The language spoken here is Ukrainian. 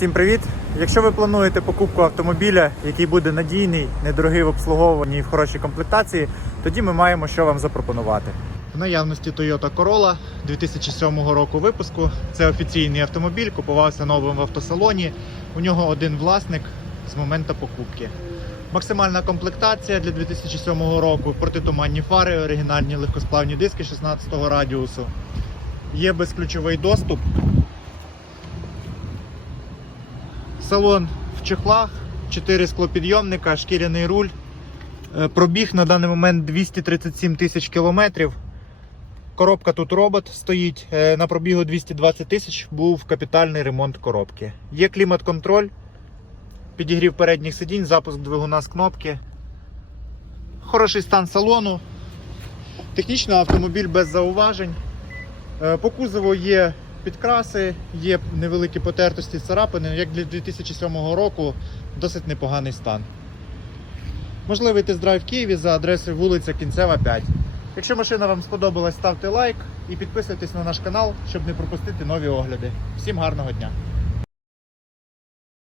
Всім привіт! Якщо ви плануєте покупку автомобіля, який буде надійний, недорогий в обслуговуванні і в хорошій комплектації, тоді ми маємо що вам запропонувати. В наявності Toyota Corolla 2007 року випуску. Це офіційний автомобіль, купувався новим в автосалоні. У нього один власник з моменту покупки. Максимальна комплектація для 2007 року, протитуманні фари, оригінальні легкосплавні диски 16 радіусу. Є безключовий доступ. Салон в чехлах, 4 склопідйомника, шкіряний руль. Е, Пробіг на даний момент 237 тисяч кілометрів. Коробка тут робот стоїть. Е, На пробігу 220 тисяч був капітальний ремонт коробки. Є клімат-контроль, підігрів передніх сидінь, запуск двигуна з кнопки. Хороший стан салону. Технічно автомобіль без зауважень. Е, По кузову є підкраси, є невеликі потертості царапини, як для 2007 року досить непоганий стан. Можливий тест-драйв в Києві за адресою вулиця Кінцева 5. Якщо машина вам сподобалась, ставте лайк і підписуйтесь на наш канал, щоб не пропустити нові огляди. Всім гарного дня!